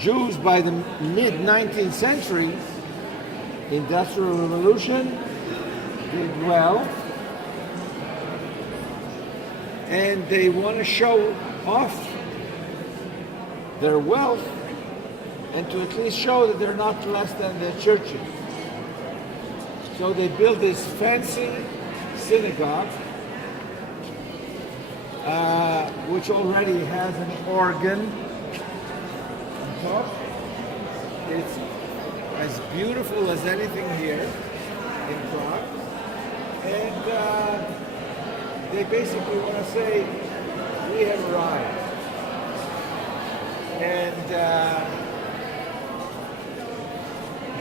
Jews by the mid-19th century, Industrial Revolution, did well, and they want to show off their wealth and to at least show that they're not less than their churches. So they build this fancy synagogue, which already has an organ on top. It's as beautiful as anything here in Prague. And they basically want to say, we have arrived. And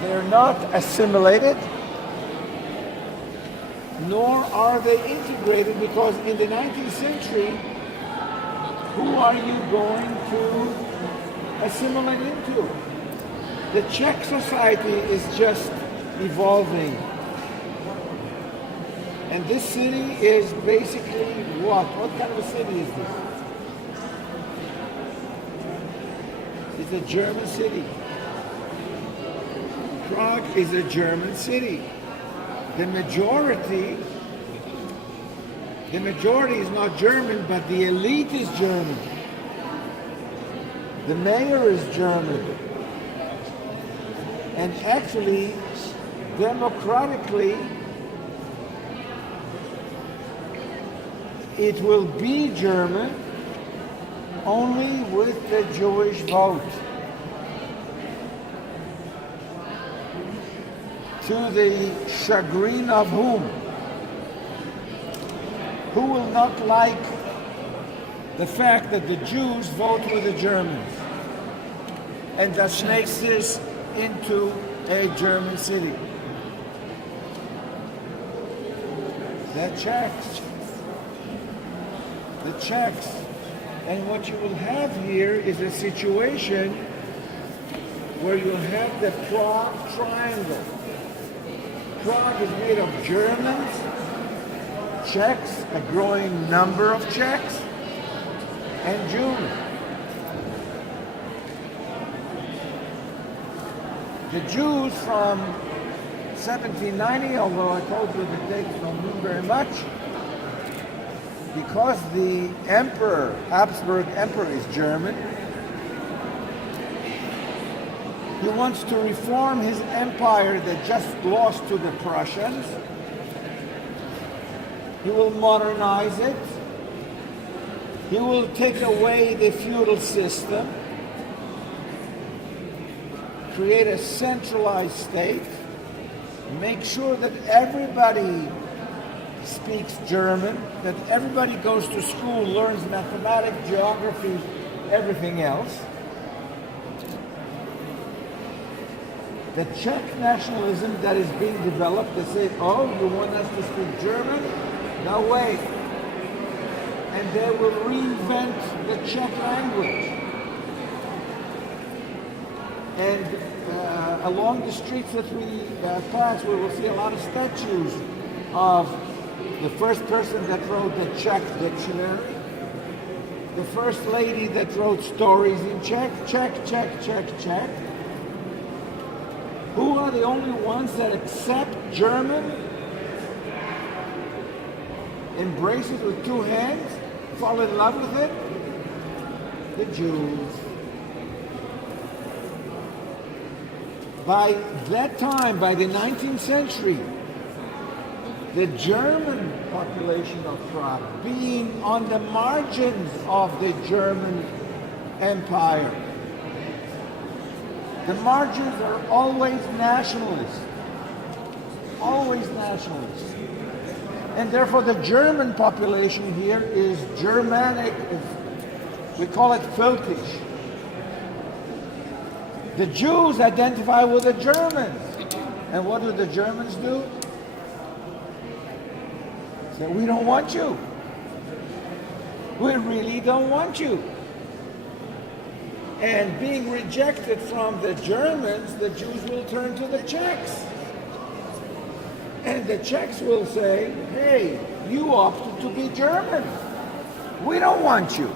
they're not assimilated, nor are they integrated, because in the 19th century, who are you going to assimilate into? The Czech society is just evolving. And this city is basically what? What kind of a city is this? It's a German city. Prague is a German city. The majority is not German, but the elite is German. The mayor is German. And actually, democratically, it will be German only with the Jewish vote. To the chagrin of whom? Who will not like the fact that the Jews vote with the Germans? And that makes this into a German city. The Czechs. And what you will have here is a situation where you'll have the Prague Triangle. Prague is made of Germans, Czechs, a growing number of Czechs, and Jews. The Jews from 1790, although I told you the dates don't mean very much, because the emperor, Habsburg emperor, is German, he wants to reform his empire that just lost to the Prussians. He will modernize it. He will take away the feudal system, create a centralized state, make sure that everybody speaks German, that everybody goes to school, learns mathematics, geography, everything else. The Czech nationalism that is being developed, they say, oh, you want us to speak German? No way. And they will reinvent the Czech language. And along the streets that we pass, we will see a lot of statues of the first person that wrote the Czech dictionary, the first lady that wrote stories in Czech, Czech. Who are the only ones that accept German, embrace it with two hands, fall in love with it? The Jews. By that time, by the 19th century, the German population of Prague, being on the margins of the German Empire, the margins are always nationalists. Always nationalists. And therefore the German population here is Germanic. We call it Völkisch. The Jews identify with the Germans. And what do the Germans do? Say, we don't want you. We really don't want you. And being rejected from the Germans, the Jews will turn to the Czechs. And the Czechs will say, hey, you opted to be German. We don't want you.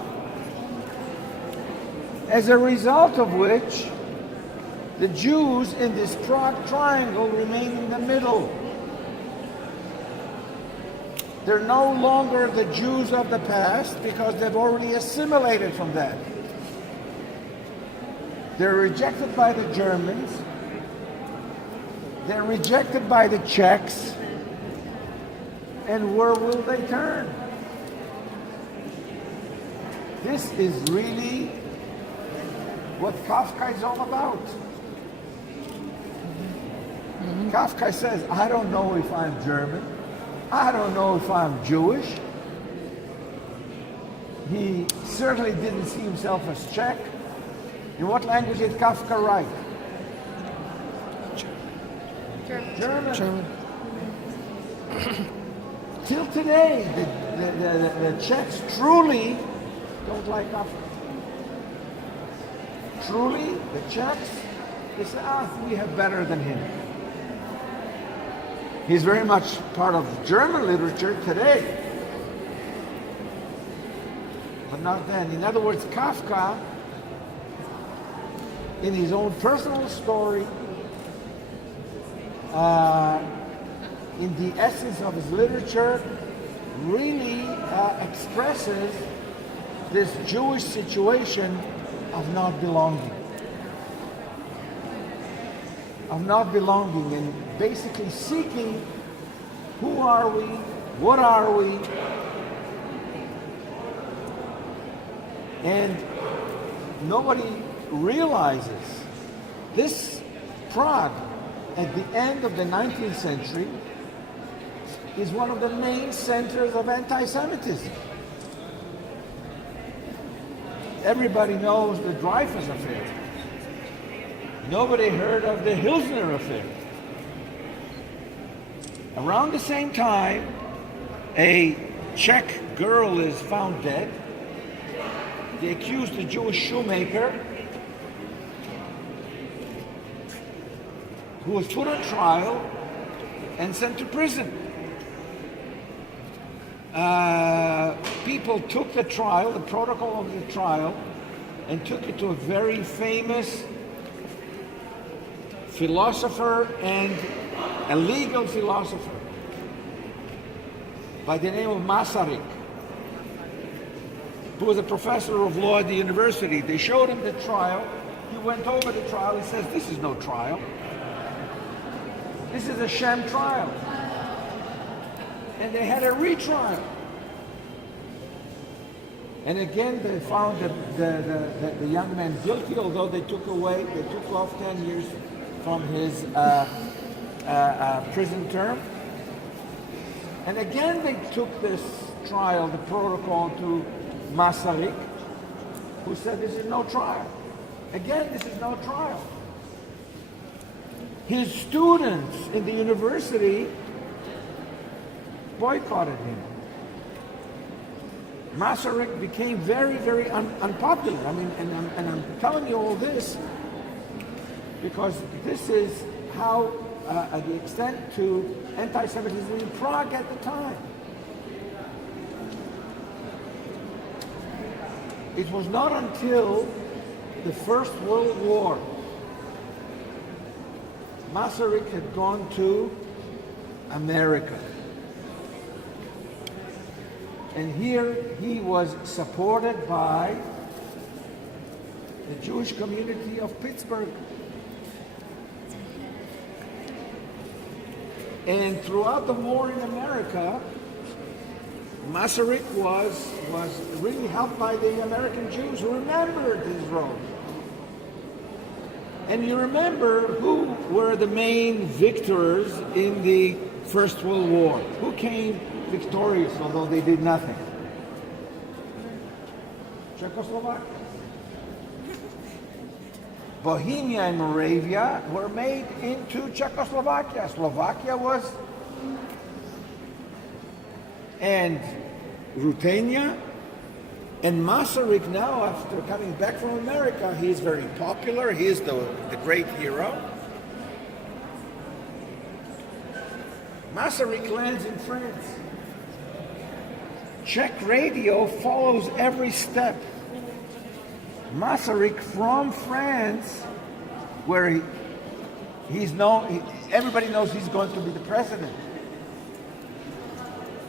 as a result of which the Jews in this Prague triangle remain in the middle. They're no longer the Jews of the past because they've already assimilated from that. They're rejected by the Germans. They're rejected by the Czechs. And where will they turn? This is really what Kafka is all about. Kafka says, I don't know if I'm German. I don't know if I'm Jewish. He certainly didn't see himself as Czech. In what language did Kafka write? German. Till today, the Czechs truly don't like Kafka. Truly, the Czechs, they say, we have better than him. He's very much part of German literature today, but not then. In other words, Kafka, in his own personal story, in the essence of his literature, really expresses this Jewish situation of not belonging. Of not belonging and basically seeking who are we, what are we, and nobody realizes this Prague at the end of the 19th century is one of the main centers of anti-Semitism. Everybody knows the Dreyfus affair. Nobody heard of the Hilsner affair. Around the same time, a Czech girl is found dead. They accused the Jewish shoemaker, who was put on trial and sent to prison. People took the trial, the protocol of the trial, and took it to a very famous philosopher and a legal philosopher by the name of Masaryk, who was a professor of law at the university. They showed him the trial. He went over the trial. He says, this is no trial. This is a sham trial. And they had a retrial. And again, they found the young man guilty, although they took off 10 years from his prison term. And again, they took this trial, the protocol, to Masaryk, who said this is no trial. Again, this is no trial. His students in the university boycotted him. Masaryk became very, very unpopular. I mean, and I'm telling you all this because this is how, the extent to anti-Semitism in Prague at the time. It was not until the First World War Masaryk had gone to America. And here he was supported by the Jewish community of Pittsburgh. And throughout the war in America, Masaryk was really helped by the American Jews who remembered his role. And you remember who were the main victors in the First World War? Who came victorious, although they did nothing? Czechoslovakia. Bohemia and Moravia were made into Czechoslovakia. Slovakia was, and Ruthenia. And Masaryk now, after coming back from America, he is very popular. He is the great hero. Masaryk lands in France. Czech radio follows every step. Masaryk from France, where he's known, everybody knows he's going to be the president.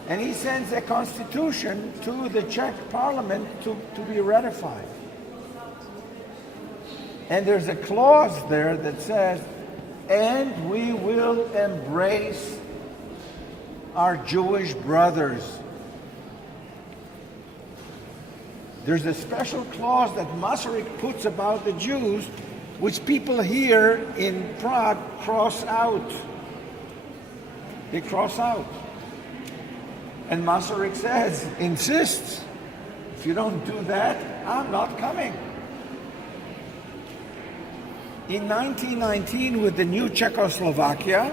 And he sends a constitution to the Czech parliament to be ratified. And there's a clause there that says, and we will embrace our Jewish brothers. There's a special clause that Masaryk puts about the Jews, which people here in Prague cross out. They cross out. And Masaryk says, insists, if you don't do that, I'm not coming. In 1919, with the new Czechoslovakia,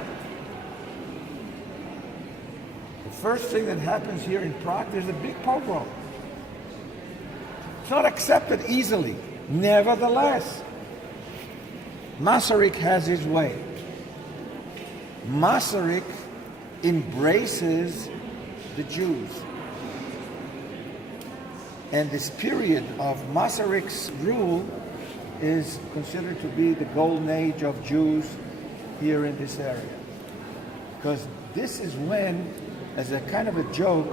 the first thing that happens here in Prague, there's a big pogrom. It's not accepted easily. Nevertheless, Masaryk has his way. Masaryk embraces the Jews. And this period of Masaryk's rule is considered to be the golden age of Jews here in this area. Because this is when, as a kind of a joke,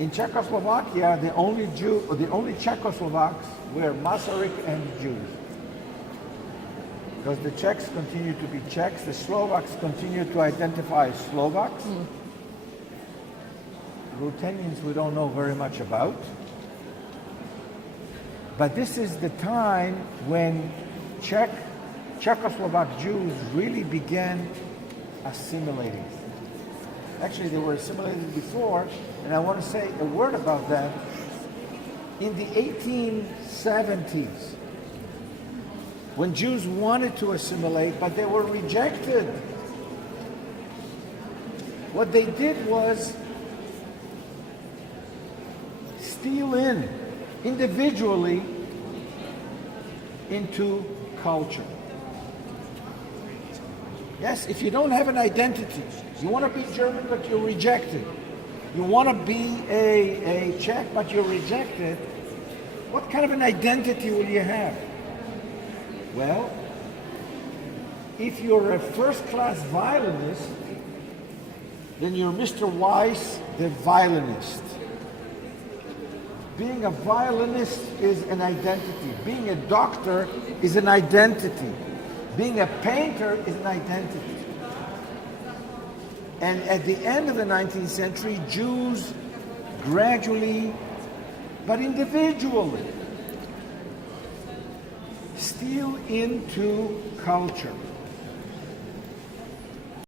in Czechoslovakia, the only Czechoslovaks were Masaryk and the Jews. Because the Czechs continue to be Czechs, the Slovaks continue to identify as Slovaks. Ruthenians we don't know very much about. But this is the time when Czechoslovak Jews really began assimilating. Actually, they were assimilated before, and I want to say a word about that. In the 1870s, when Jews wanted to assimilate, but they were rejected, what they did was steal in individually into culture. Yes, if you don't have an identity, you want to be German but you're rejected. You want to be a Czech but you're rejected. What kind of an identity will you have? Well, if you're a first-class violinist, then you're Mr. Weiss, the violinist. Being a violinist is an identity. Being a doctor is an identity. Being a painter is an identity. And at the end of the 19th century, Jews gradually, but individually, steal into culture.